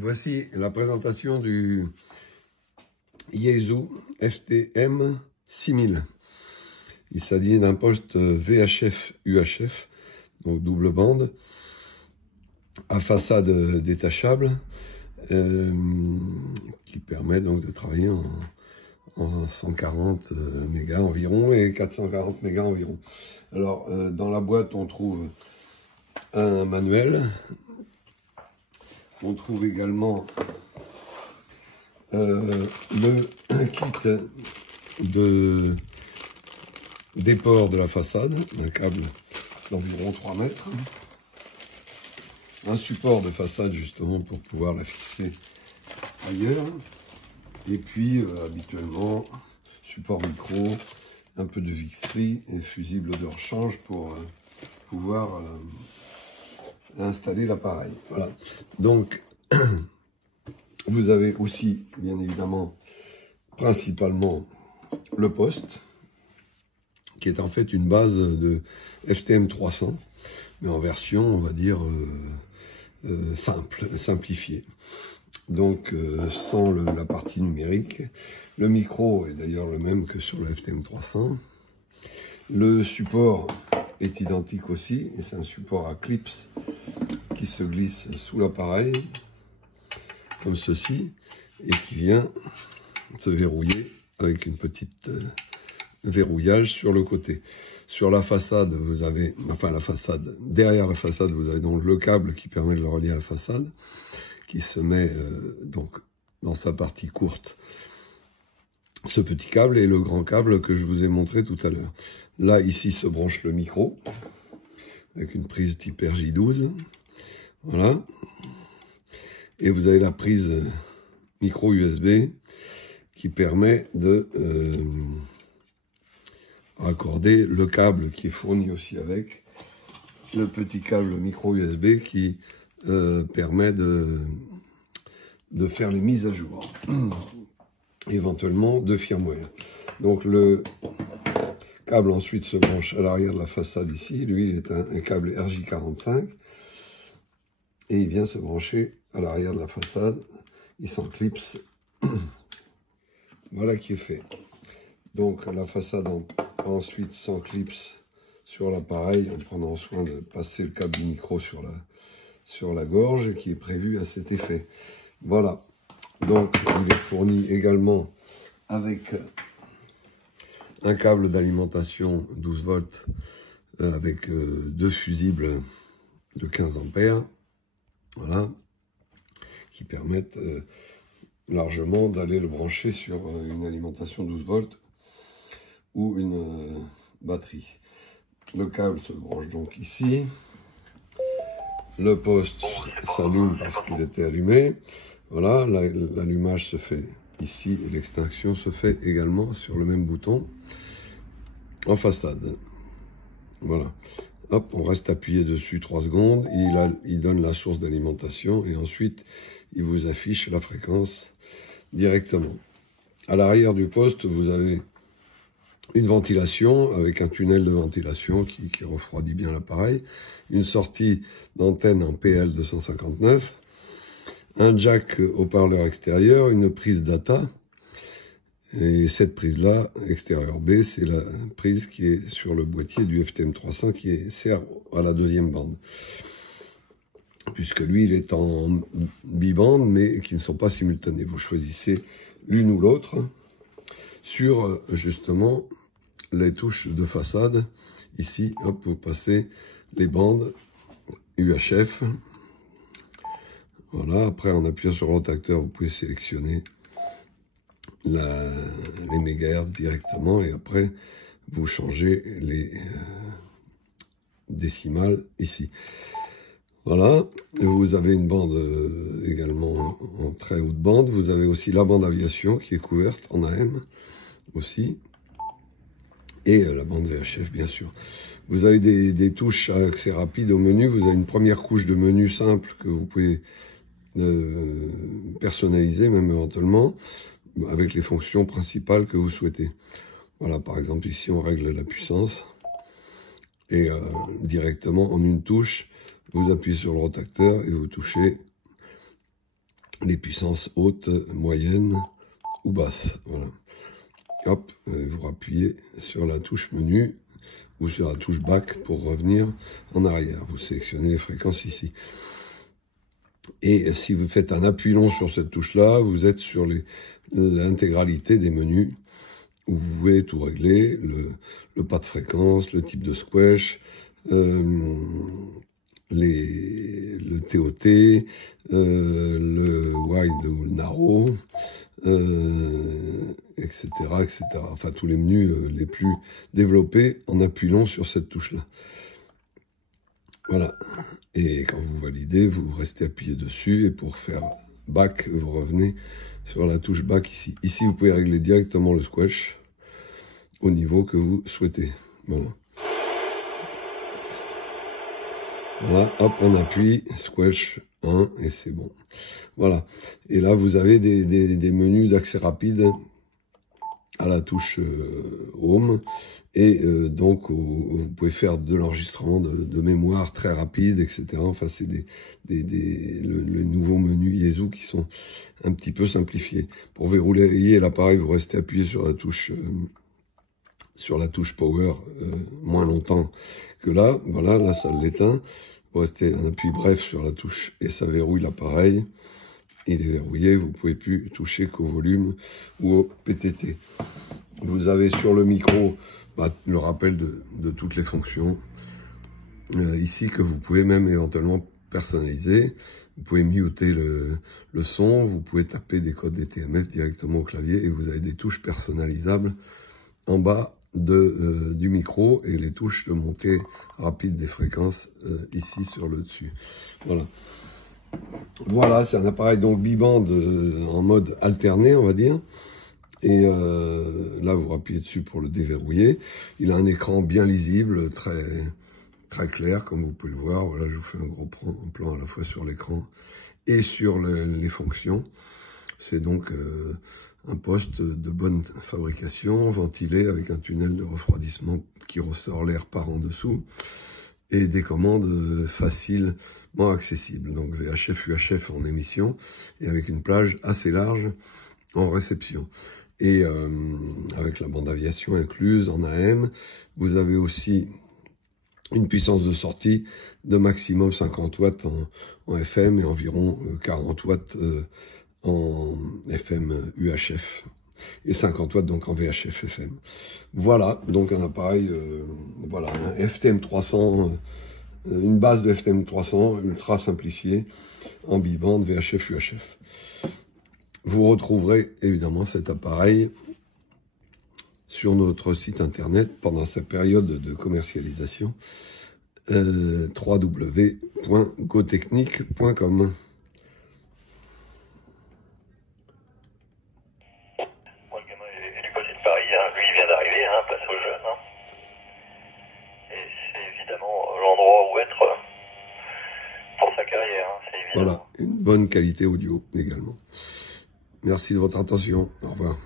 Voici la présentation du Yaesu FTM 6000. Il s'agit d'un poste VHF-UHF, donc double bande, à façade détachable, qui permet donc de travailler en 140 mégas environ et 440 mégas environ. Alors, dans la boîte, on trouve un manuel. On trouve également le kit des ports de la façade, un câble d'environ 3 mètres, un support de façade justement pour pouvoir la fixer ailleurs, et puis habituellement support micro, un peu de visserie et fusible de rechange pour pouvoir installer l'appareil. Voilà. Donc, vous avez aussi, bien évidemment, principalement le poste, qui est en fait une base de FTM 300, mais en version, on va dire, simplifiée. Donc, sans la partie numérique. Le micro est d'ailleurs le même que sur le FTM 300. Le support est identique aussi, et c'est un support à clips qui se glisse sous l'appareil, comme ceci, et qui vient se verrouiller avec une petite verrouillage sur le côté. Sur la façade, vous avez, enfin la façade, derrière la façade, vous avez donc le câble qui permet de le relier à la façade, qui se met donc dans sa partie courte, ce petit câble, et le grand câble que je vous ai montré tout à l'heure. Là, ici, se branche le micro, avec une prise type RJ12. Voilà. Et vous avez la prise micro USB qui permet de raccorder le câble qui est fourni aussi avec le petit câble micro USB qui permet de faire les mises à jour, éventuellement de firmware. Donc le câble ensuite se branche à l'arrière de la façade ici. Lui, il est un câble RJ45. Et il vient se brancher à l'arrière de la façade. Il s'enclipse. Voilà qui est fait. Donc la façade ensuite s'enclipse sur l'appareil en prenant soin de passer le câble du micro sur la gorge qui est prévu à cet effet. Voilà. Donc il est fourni également avec un câble d'alimentation 12 volts avec deux fusibles de 15 ampères. Voilà, qui permettent largement d'aller le brancher sur une alimentation 12 volts ou une batterie. Le câble se branche donc ici. Le poste s'allume parce qu'il était allumé. Voilà, l'allumage se fait ici et l'extinction se fait également sur le même bouton en façade. Voilà. Hop, on reste appuyé dessus 3 secondes, il donne la source d'alimentation et ensuite il vous affiche la fréquence directement. À l'arrière du poste, vous avez une ventilation avec un tunnel de ventilation qui refroidit bien l'appareil, une sortie d'antenne en PL 259, un jack haut-parleur extérieur, une prise data. Et cette prise-là, extérieur B, c'est la prise qui est sur le boîtier du FTM 300 qui sert à la deuxième bande. Puisque lui, il est en bibande, mais qui ne sont pas simultanés. Vous choisissez l'une ou l'autre sur, justement, les touches de façade. Ici, hop, vous passez les bandes UHF. Voilà, après, en appuyant sur le rotateur, vous pouvez sélectionner les mégahertz directement et après vous changez les décimales ici. Voilà, vous avez une bande également en très haute bande. Vous avez aussi la bande aviation qui est couverte en AM aussi et la bande VHF bien sûr. Vous avez des touches à accès rapide au menu. Vous avez une première couche de menu simple que vous pouvez personnaliser même éventuellement, avec les fonctions principales que vous souhaitez. Voilà, par exemple, ici, on règle la puissance. Et directement, en une touche, vous appuyez sur le rotateur et vous touchez les puissances hautes, moyennes ou basses. Voilà. Hop, vous rappuyez sur la touche menu ou sur la touche back pour revenir en arrière. Vous sélectionnez les fréquences ici. Et si vous faites un appui long sur cette touche-là, vous êtes sur l'intégralité des menus où vous pouvez tout régler, le pas de fréquence, le type de squash, le TOT, le wide ou le narrow, etc., etc. Enfin, tous les menus les plus développés en appuyant sur cette touche-là. Voilà. Et quand vous validez, vous restez appuyé dessus. Et pour faire back, vous revenez sur la touche back ici. Ici, vous pouvez régler directement le squash au niveau que vous souhaitez. Voilà. Voilà, hop, on appuie, squash 1, et c'est bon. Voilà. Et là, vous avez des menus d'accès rapide à la touche Home. Et donc, vous pouvez faire de l'enregistrement de mémoire très rapide, etc. Enfin, c'est le nouveau menu Yaesu qui sont un petit peu simplifiés. Pour verrouiller l'appareil, vous restez appuyé sur la touche Power moins longtemps que là. Voilà, là, ça l'éteint. Vous restez un appui bref sur la touche et ça verrouille l'appareil. Il est verrouillé, vous ne pouvez plus toucher qu'au volume ou au PTT. Vous avez sur le micro le rappel de toutes les fonctions. Ici, que vous pouvez même éventuellement personnaliser. Vous pouvez muter le son, vous pouvez taper des codes DTMF directement au clavier et vous avez des touches personnalisables en bas du micro et les touches de montée rapide des fréquences ici sur le dessus. Voilà. Voilà, c'est un appareil donc biband en mode alterné, on va dire. Et là, vous appuyez dessus pour le déverrouiller. Il a un écran bien lisible, très clair, comme vous pouvez le voir. Voilà, je vous fais un gros plan à la fois sur l'écran et sur les fonctions. C'est donc un poste de bonne fabrication, ventilé avec un tunnel de refroidissement qui ressort l'air par en dessous et des commandes facilement accessibles. Donc VHF, UHF en émission et avec une plage assez large en réception. Et avec la bande aviation incluse en AM, vous avez aussi une puissance de sortie de maximum 50 watts en FM et environ 40 watts en FM UHF et 50 watts donc en VHF FM. Voilà, donc un appareil, voilà, un FTM 300, une base de FTM 300 ultra simplifiée en biband VHF UHF. Vous retrouverez évidemment cet appareil sur notre site internet pendant sa période de commercialisation www.gotechnique.com. Moi, le gamin est du côté de Paris, hein. Lui il vient d'arriver, hein, place aux jeunes. Hein. Et c'est évidemment l'endroit où être pour sa carrière, hein, c'est évident. Voilà, une bonne qualité audio également. Merci de votre attention. Au revoir.